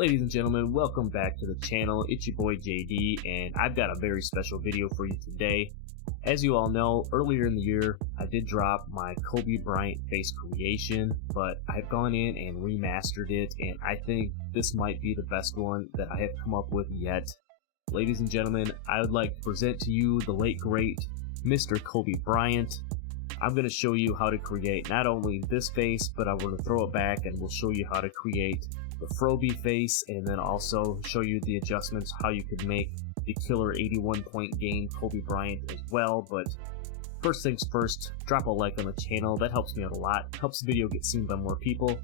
Ladies and gentlemen, welcome back to the channel. It's your boy JD, and I've got a very special video for you today. As you all know, earlier in the year, I did drop my Kobe Bryant face creation, but I've gone in and remastered it, and I think this might be the best one that I have come up with yet. Ladies and gentlemen, I would like to present to you the late great Mr. Kobe Bryant. I'm going to show you how to create not only this face, but I'm going to throw it back and we'll show you how to create the Froby face, and then also show you the adjustments, how you could make the killer 81-point game Kobe Bryant as well. But first things first, drop a like on the channel. That helps me out a lot, helps the video get seen by more people.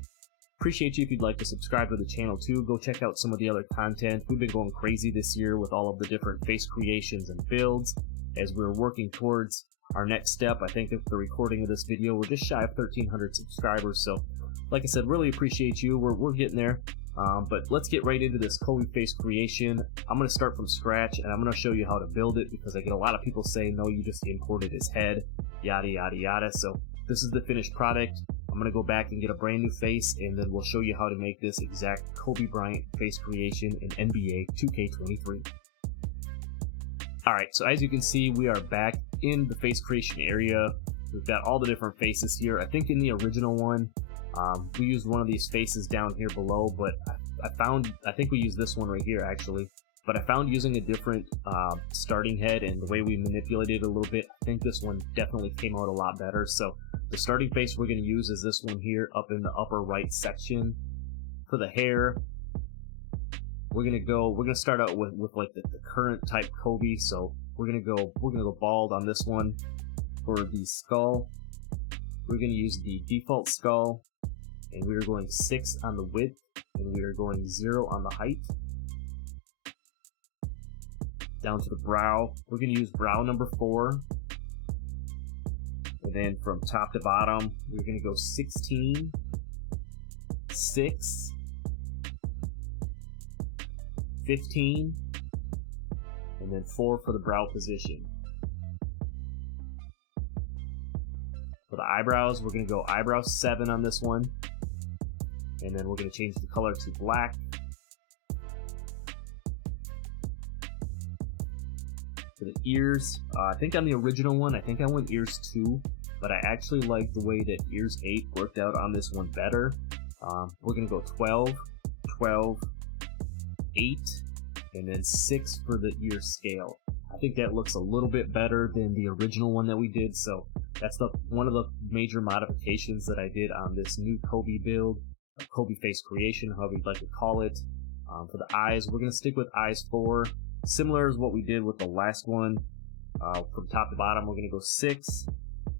Appreciate you if you'd like to subscribe to the channel too. Go check out some of the other content. We've been going crazy this year with all of the different face creations and builds as we're working towards our next step. I think after the recording of this video, we're just shy of 1,300 subscribers. So like I said, really appreciate you. We're getting there. But let's get right into this Kobe face creation. I'm going to start from scratch and I'm going to show you how to build it, because I get a lot of people saying, no, you just imported his head, yada yada yada. So this is the finished product. I'm going to go back and get a brand new face, and then we'll show you how to make this exact Kobe Bryant face creation in NBA 2K23. Alright, so as you can see, we are back in the face creation area. We've got all the different faces here. I think in the original one, we used one of these faces down here below, but I think we used this one right here actually. But I found using a different starting head and the way we manipulated it a little bit, I think this one definitely came out a lot better. So the starting face we're going to use is this one here up in the upper right section. For the hair, we're gonna start out with like the current type Kobe. So we're gonna go bald on this one. For the skull, we're gonna use the default skull, and we are going 6 on the width, and we are going 0 on the height. Down to the brow, we're gonna use brow number 4, and then from top to bottom, we're gonna go 16, 6, 15, and then 4 for the brow position. For the eyebrows, we're going to go eyebrow 7 on this one, and then we're going to change the color to black. For the ears, I think on the original one, I think I went ears 2, but I actually like the way that ears 8 worked out on this one better. We're going to go 12, 12, 8, and then 6 for the ear scale. I think that looks a little bit better than the original one that we did, so that's one of the major modifications that I did on this new Kobe build, Kobe face creation, however you'd like to call it. For the eyes, we're going to stick with eyes 4, similar as what we did with the last one. From top to bottom, we're going to go 6,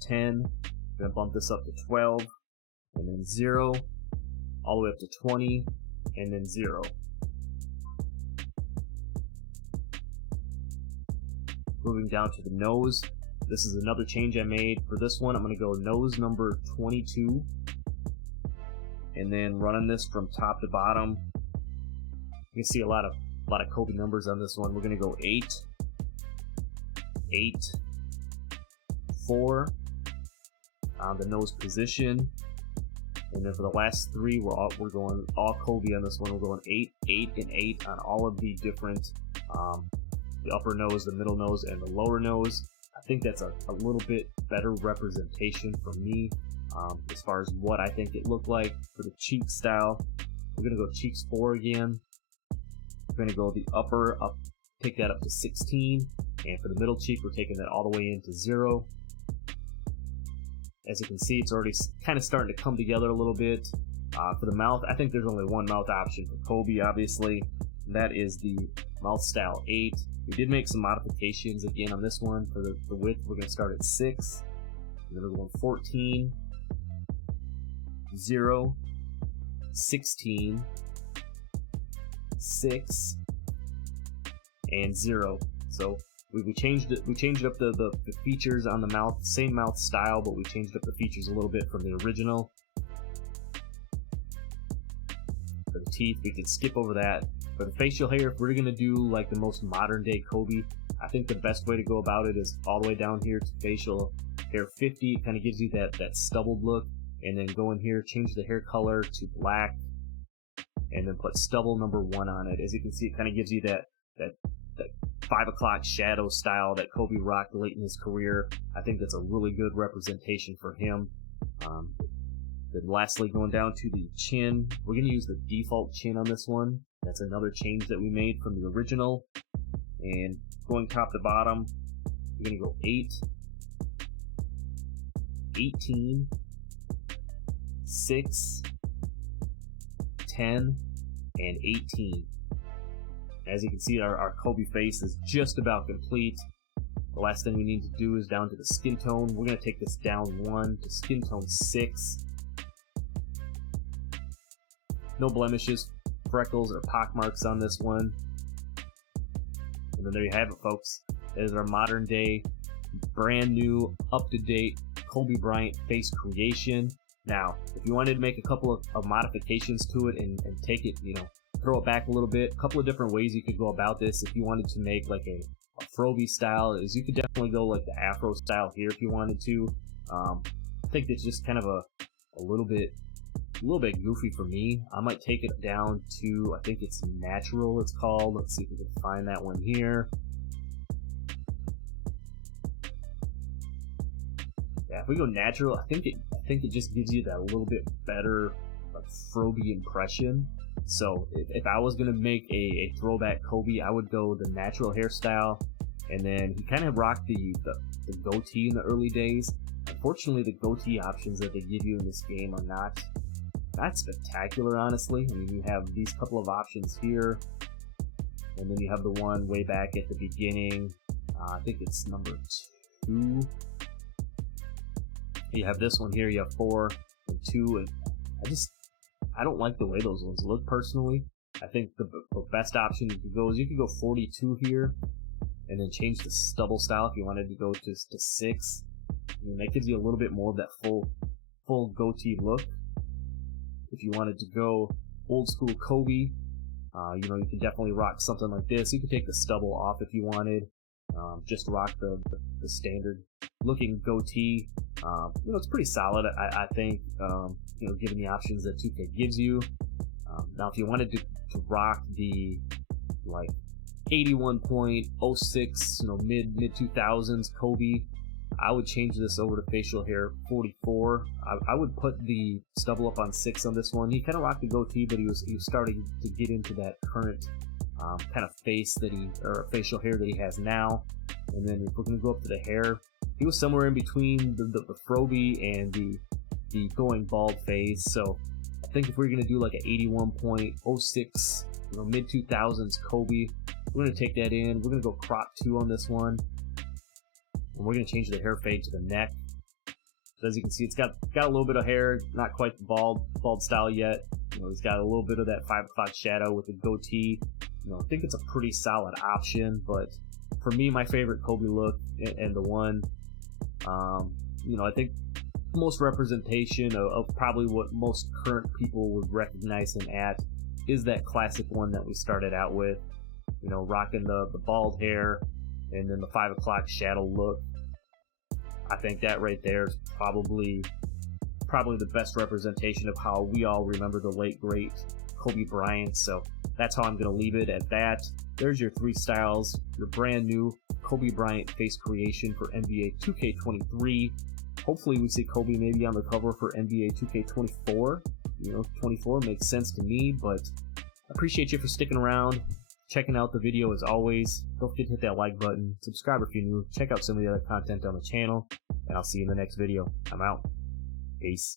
10, we're going to bump this up to 12, and then 0, all the way up to 20, and then 0. Moving down to the nose, this is another change I made. For this one, I'm going to go nose number 22, and then running this from top to bottom. You can see a lot of Kobe numbers on this one. We're going to go 8, 8, 4 on the nose position, and then for the last 3, we're going all Kobe on this one. We're going 8, 8, and 8 on all of the different. The upper nose, the middle nose, and the lower nose. I think that's a little bit better representation for me as far as what I think it looked like. For the cheek style, we're going to go cheeks 4 again. We're going to go the upper up, take that up to 16, and for the middle cheek, we're taking that all the way into 0. As you can see, it's already kind of starting to come together a little bit. For the mouth, I think there's only one mouth option for Kobe, obviously. And that is the mouth style 8. We did make some modifications again on this one. For the width, we're going to start at 6, and then we're going 14, 0, 16, 6, and 0. So we changed it. We changed up the features on the mouth, same mouth style, but we changed up the features a little bit from the original. For the teeth, we can skip over that. For the facial hair, if we're going to do like the most modern day Kobe, I think the best way to go about it is all the way down here to facial hair 50. It kind of gives you that stubbled look. And then go in here, change the hair color to black. and then put stubble number 1 on it. As you can see, it kind of gives you that 5 o'clock shadow style that Kobe rocked late in his career. I think that's a really good representation for him. Then lastly, going down to the chin, we're going to use the default chin on this one. That's another change that we made from the original. And going top to bottom, we're going to go 8, 18, 6, 10, and 18. As you can see, our Kobe face is just about complete. The last thing we need to do is down to the skin tone. We're going to take this down 1 to skin tone 6. No blemishes, freckles, or pockmarks on this one. And then there you have it, folks. That is our modern day, brand new, up-to-date Kobe Bryant face creation. Now, if you wanted to make a couple of modifications to it and take it, throw it back a little bit, a couple of different ways you could go about this. If you wanted to make like a Froby style, is you could definitely go like the Afro style here if you wanted to. I think it's just kind of a little bit goofy for me. I might take it down to, I think it's natural, it's called. Let's see if we can find that one here. Yeah, if we go natural, I think it just gives you that little bit better like Froby impression. So if I was gonna make a throwback Kobe, I would go the natural hairstyle, and then he kind of rocked the goatee in the early days. Unfortunately, the goatee options that they give you in this game are not spectacular, honestly. I mean, you have these couple of options here, and then you have the one way back at the beginning. I think it's number 2. You have this one here. You have 4 and 2, and I don't like the way those ones look personally. I think the best option you could go is you could go 42 here, and then change the stubble style if you wanted to go to 6. I mean, that gives you a little bit more of that full goatee look. If you wanted to go old school Kobe, you could definitely rock something like this. You could take the stubble off if you wanted. Just rock the standard looking goatee. It's pretty solid, I think, given the options that 2K gives you. Now, if you wanted to rock the like 81.06, mid 2000s Kobe, I would change this over to facial hair 44. I would put the stubble up on 6 on this one. He kind of rocked the goatee, but he was starting to get into that current kind of face or facial hair that he has now. And then if we're going to go up to the hair, he was somewhere in between the Froby and the going bald phase. So I think if we're going to do like an 81.06, mid 2000s Kobe, we're going to take that in. We're going to go crop 2 on this one. And we're going to change the hair fade to the neck. So as you can see, it's got a little bit of hair, not quite the bald style yet. He's got a little bit of that 5 o'clock shadow with the goatee. I think it's a pretty solid option, but for me, my favorite Kobe look and the one, I think most representation of probably what most current people would recognize him at is that classic one that we started out with. Rocking the bald hair and then the 5 o'clock shadow look. I think that right there is probably the best representation of how we all remember the late great Kobe Bryant. So that's how I'm going to leave it at that. There's your 3 styles, your brand new Kobe Bryant face creation for NBA 2K23. Hopefully we see Kobe maybe on the cover for NBA 2K24. 24 makes sense to me, but I appreciate you for sticking around, checking out the video as always. Don't forget to hit that like button, subscribe if you're new, check out some of the other content on the channel, and I'll see you in the next video. I'm out. Peace.